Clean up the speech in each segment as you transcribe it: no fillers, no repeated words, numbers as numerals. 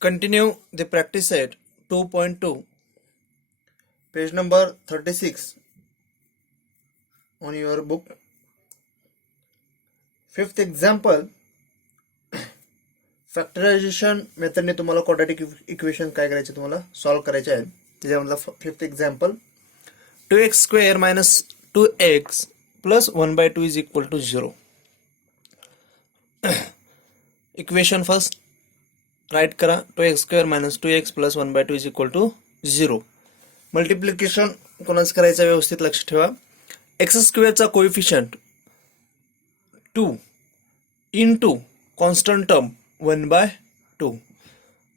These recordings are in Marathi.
Continue the practice set 2.2, page number 36 on your book. Fifth example, factorization मेथडने तुम्हाला क्वाड्रॅटिक इक्वेशन काय करायचे तुम्हाला सॉल्व्ह करायचे आहे. त्याच्यामधला fifth example 2x² minus 2x plus 1/2 is equal to 0. Equation first right करा. 2x² minus 2x plus 1/2 is equal to 0. Multiplication कोणाच करायचं व्यवस्थित लक्ष ठेवा. x² चा coefficient 2 into constant term 1/2.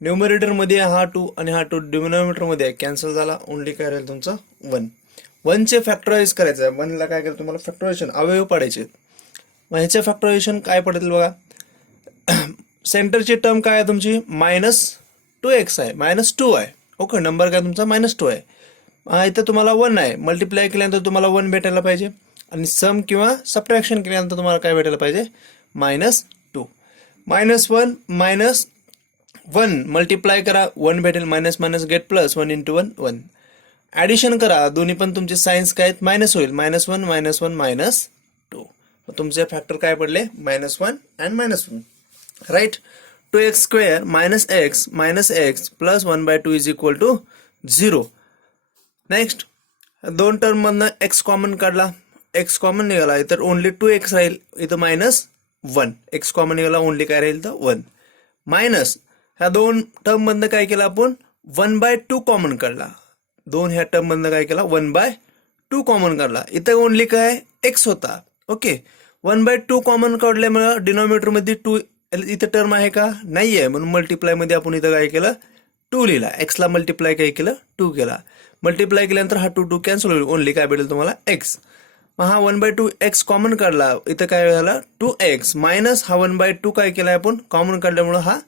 Numerator मध्ये हा 2 आणि हा 2 डिनॉमिनेटर मध्ये कॅन्सल झाला. ओनली काय राहील तुमचं 1. 1 चे फॅक्टराइज करायचं आहे. 1 ला काय करायचं तुम्हाला फॅक्टरायझेशन अवयव पाडायचे. मग ह्याचे फॅक्टरायझेशन काय पडतील बघा. सेंटरची टर्म काय आहे तुमची -2x आहे, -2 आहे. ओके, नंबर काय तुमचा -2 आहे. इथं तुम्हाला 1 आहे. मल्टिप्लाय केल्यानंतर तुम्हाला 1 भेटायला पाहिजे आणि सम किंवा सबट्रॅक्शन केल्यानंतर तुम्हाला काय भेटायला पाहिजे -2. -1 -1 मल्टिप्लाय करा 1 भेटेल. Minus minus gate plus 1 × 1 1. Addition करा. दोन्ही पण तुमचे साइन्स काय आहेत मायनस होईल. -1 -1 -2. तुमचे फॅक्टर काय पडले -1 and -1. Right. 2x² minus x minus x plus 1/2 is equal to 0. Next, दोन टर्म मधनं x कॉमन काढला. x कॉमन निघाला तर ओनली 2x राहील. इथं -1. x कॉमन निघाला ओनली काय राहील तर 1. मायनस ह्या दोन टर्म मधनं काय केलं आपण 1/2 कॉमन काढला. दोन ह्या टर्म मधनं काय केला 1/2 कॉमन काढला. इथं ओनली काय x होता. ओके, 1/2 कॉमन काढल्यामुळे डिनॉमिनेटर मध्ये 2 इथं टर्म आहे का नाहीये, म्हणून मल्टिप्लाय मध्ये आपण इथं काय केलं 2 लिहिला. x ला मल्टिप्लाय काय केलं 2 केला. मल्टिप्लाय केल्यानंतर हा 2 कॅन्सल होईल. ओनली काय भेटेल तुम्हाला x. मग हा 1/2 x कॉमन काढला. इथं काय झाला 2x मायनस हा 1/2 काय केलाय आपण कॉमन काढल्यामुळे हा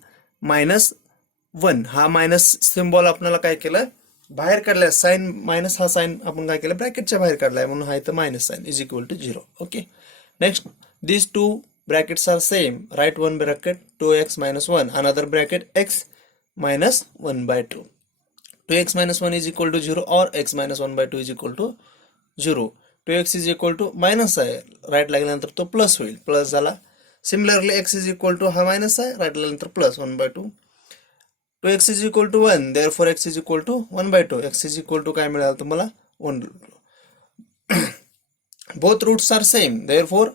-1. हा मायनस सिम्बॉल आपल्याला काय केलं बाहेर काढलाय. साइन मायनस हा साइन आपण काय केलं ब्रॅकेटच्या बाहेर काढलाय, म्हणून हा इथं minus sign is equal to 0. Okay, next, this 2 brackets are same. Write one bracket 2x minus 1, another bracket x minus 1/2. 2x minus 1 is equal to 0 or x minus 1/2 is equal to 0. 2x is equal to minus आहे. राईट लागल्यानंतर तो प्लस होईल. प्लस झाला. Similarly x is equal to हा मायनस आहे. राईट लागल्यानंतर plus 1/2. 2x is equal to 1. therefore x is equal to 1/2. x is equal to काय मिळालं तुम्हाला 1. both roots are same. therefore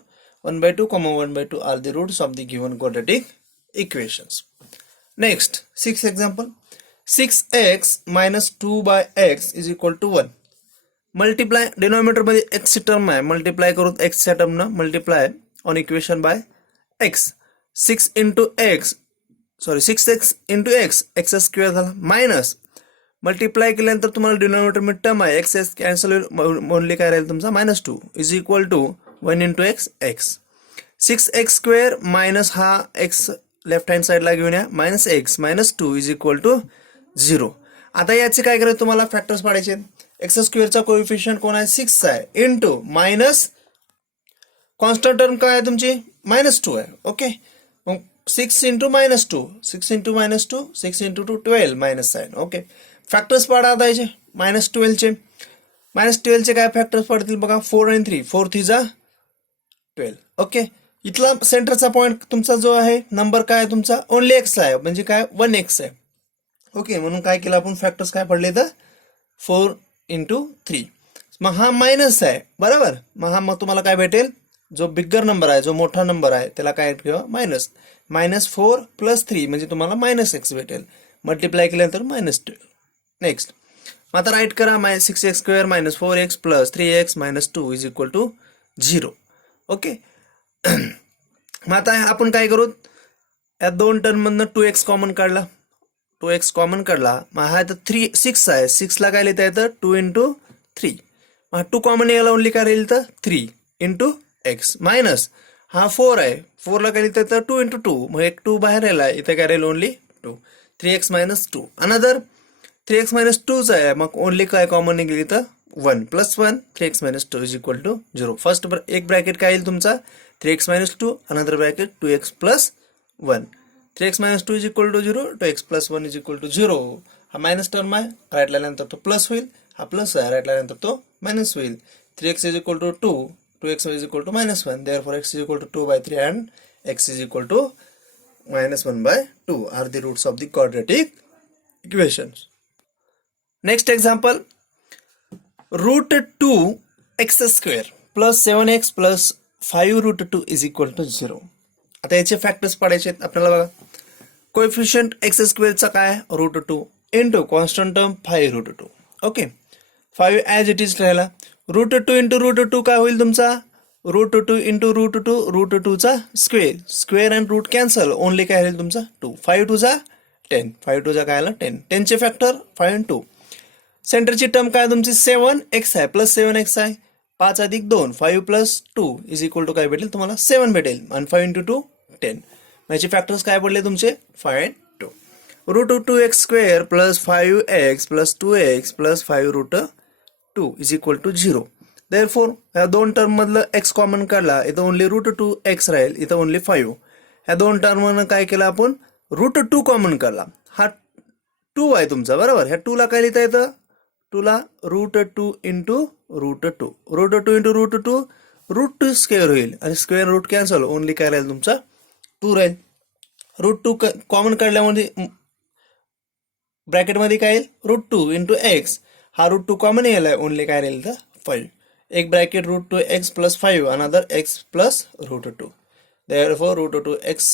1/2, 1/2 are the roots of the given quadratic equations. Next, sixth example, 6x minus 2/x is equal to 1. Multiply denominator मध्ये x ची टर्म आहे. मल्टिप्लाय करू x च्या टर्म न multiply on equation by x. 6x into x x² झाला. मायनस मल्टिप्लाय केल्यानंतर तुम्हाला डिनॉमिनेटर मध्ये टर्म आहे x कॅन्सल होईल. ओनली काय राहील तुमचा -2 is equal to 1 × x x. 6x² minus हा x लेफ्ट हँड साइडला घेऊन या -x -2 इज इक्वल टू 0. आता याचे काय करायचं तुम्हाला फॅक्टर्स पाडायचे. x² चा कोएफिशियंट कोण आहे 6 आहे इंटू मायनस कॉन्स्टंट टर्म काय आहे तुमची -2 आहे. ओके, मग 6 × -2 6 × -2 6 × 2 12 मायनस साइन. ओके, फॅक्टर्स पाडा आता याचे -12 चे. -12 चे काय फॅक्टर्स पडतील बघा. 4 आणि 3 4 3 जा 12. ओके, इथला सेंटरचा पॉइंट तुमचा जो आहे नंबर काय आहे तुमचा ओनली x आहे, म्हणजे काय 1x आहे. ओके, म्हणून काय केलं आपण फॅक्टर्स काय पडले तर 4 × 3. मग हा मायनस आहे बरोबर. मग तुम्हाला काय भेटेल जो बिगर नंबर आहे जो मोठा नंबर आहे त्याला काय ठेवा -4 + 3 म्हणजे तुम्हाला -x भेटेल. मल्टिप्लाय केल्यानंतर -12. नेक्स्ट, मग आता राईट करा 6x² - 4x + 3x - 2 is equal to 0. Okay, मग आता आपण काय करू या दोन टर्म मधनं 2x कॉमन काढला. 2x कॉमन काढला. मग हा तर 6 आहे. 6 ला काय लिहिता येतं 2 × 3. मग 2 कॉमन निघाला ओनली काय राहील तर 3 × x मायनस हा 4 आहे. 4 ला काय लिहिता येतं 2 × 2. मग एक 2 बाहेर राहिला. इथे काय राहील ओनली 2. 3x - 2 अनदर 3x - 2 आहे. मग ओनली काय कॉमन निघली तर 1 + 1 3x - 2 is equal to 0. First एक ब्रॅकेट काय येईल तुमचा 3x - 2 another bracket 2x + 1. 3x minus 2 is equal to 0, 2x plus 1 is equal to 0. हा मायनस टर्म आहे, राईट लावल्यानंतर तो प्लस होईल, हा प्लस आहे, राईट लावल्यानंतर तो मायनस होईल. 3x is equal to 2, 2x is equal to minus 1, therefore x is equal to 2 by 3 and x is equal to minus 1 by 2 are the roots of the quadratic equations. Next example, root 2x square plus 7x plus 5 root 2 is equal to 0. आता याचे फॅक्टर्स पाडायचे आहेत आपल्याला बघा. कोएफिशियंट एक्स स्क्वेअरचा काय root 2 into constant term 5 root 2. Okay, 5 as it is राहिला. रूट 2 इंटू रूट 2 काय होईल तुमचा, रूट 2 इंटू रूट 2, रूट 2चा square, square and root cancel, only काय राहील तुमचा 2. 5 2 चा 10, 5 2 चा काय आला 10, 10 चे फॅक्टर 5 and 2. सेंटरची टर्म काय तुमची 7x आहे प्लस 7x आहे, 5 अधिक 2 5 प्लस 2 इज इक्वल टू काय भेटेल तुम्हाला 7 भेटेल, आणि 5 इंटू 2 10. याचे फॅक्टर्स काय पडले तुमचे 5 and 2. Root 2x square plus 5x plus 2x plus 5 root 2 is equal to 0. Therefore ह्या दोन टर्म मधलं x कॉमन काढला, इथं ओनली रूट 2x राहील, इथं ओनली 5. ह्या दोन टर्म काय केलं आपण, रूट 2 कॉमन काढला, हा 2 आहे तुमचा बरोबर. ह्या 2 ला काय लिहिता येतं, 2 ला root 2 into root 2, root 2 into root 2, root 2 square होईल, आणि स्क्वेअर रूट कॅन्सल, ओनली काय राहील तुमचा 2 राहील. रूट 2 कॉमन काढल्यामध्ये ब्रॅकेटमध्ये काय येईल, रूट 2 इंटू एक्स, हा रूट 2 कॉमन येईल, ओनली काय राहील तर 5. एक bracket root 2 x plus 5, another x plus root 2. Therefore root 2 x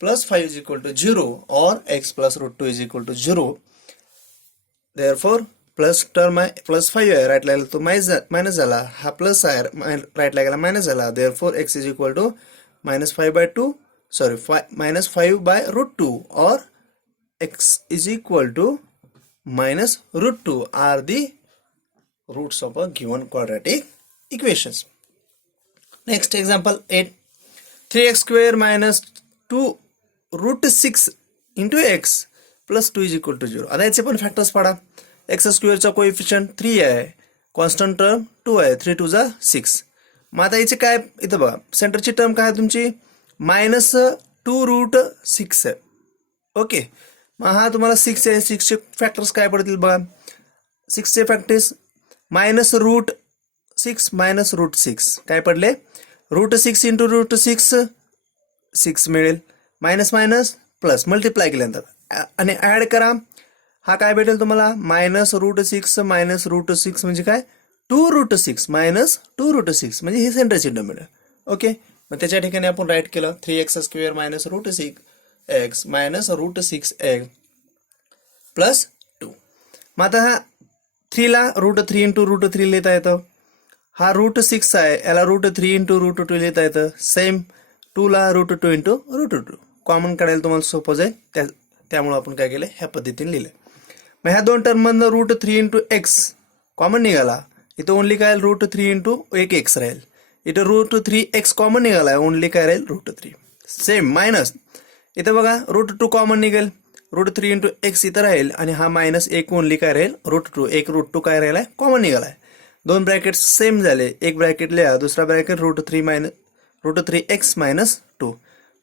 plus 5 is equal to 0 और x plus root 2 is equal to 0. Therefore plus term आहे प्लस 5 आहे, राईट लागला तो मायनस झाला, हा प्लस आहे, राईट लागला मायनस झाला. Therefore x is equal to minus 5 by 2, sorry minus 5 by root 2 और x is equal to minus root 2 are the roots of a given quadratic equations. Next example 8. 3x square minus 2 root 6 into x plus 2 is equal to 0. आता याचे पण फॅक्टर्स पाडा. एक्स स्क्वेअरचा कोएफिशियंट 3 आहे, कॉन्स्टंट टर्म 2 आहे, 3 2 जा 6. मग आता याचे काय, इथं बघा सेंटरची टर्म काय आहे तुमची मायनस 2 रूट 6 आहे. ओके, मग हा तुम्हाला 6 आहे, 6चे फॅक्टर्स काय पडतील बघा. 6चे factors minus root 6 minus root 6 काय पडले, रूट 6 इंटू रूट 6 6 मिळेल, मायनस मायनस प्लस मल्टिप्लाय केल्यानंतर आणि ॲड करा, हा काय भेटेल तुम्हाला मायनस रूट 6 मायनस रूट 6 म्हणजे काय 2 रूट 6 मायनस 2 रूट 6 म्हणजे हे सेंटरची टर्म मिळेल. ओके, मग त्याच्या ठिकाणी आपण राईट केलं 3x square minus root 6x minus root 6x plus 2. मग आता हा 3 ला रूट 3 इंटू रूट 3 लिहिता येतं, हा रूट 6 आहे, याला रूट 3 इंटू रूट 2 लिहिता येतं. सेम 2 ला रूट 2 इंटू रूट 2 कॉमन काढायला तुम्हाला सोपं जाईल, त्यामुळे आपण काय केलं ह्या पद्धतीने लिहिलं. मग ह्या दोन टर्म मधनं रूट 3 इंटू एक्स कॉमन निघाला, इथं ओनली काय रूट 3 इंटू एक एक्स राहील, इथं रूट 3 एक्स कॉमन निघाला, ओनली काय राहील रूट 3. सेम मायनस इथं बघा रूट 2 कॉमन निघेल, रूट 3 इंटू एक्स इथं राहील, आणि हा मायनस एक ओनली काय राहील रूट 2, एक रूट 2 काय राहिलाय कॉमन निघालाय. दोन ब्रॅकेट सेम झाले, एक ब्रॅकेट लिहा, दुसरा ब्रॅकेट रूट 3 एक्स मायनस 2.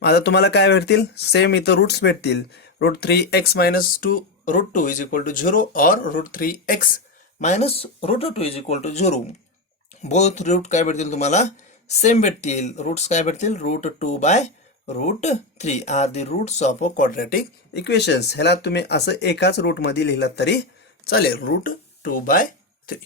आता तुम्हाला काय भेटतील, सेम इथं रूट्स भेटतील, root 3 x minus 2 root 2 is equal to 0 और root 3 x minus root 2 is equal to 0. Both root काय भेटतील तुम्हाला सेम भेटतील, रूट्स काय भेटतील root 2 by root 3 are the roots of a quadratic equations. ह्याला तुम्ही असं एकाच रूट मध्ये लिहिलात तरी चालेल, रूट 2 बाय 3.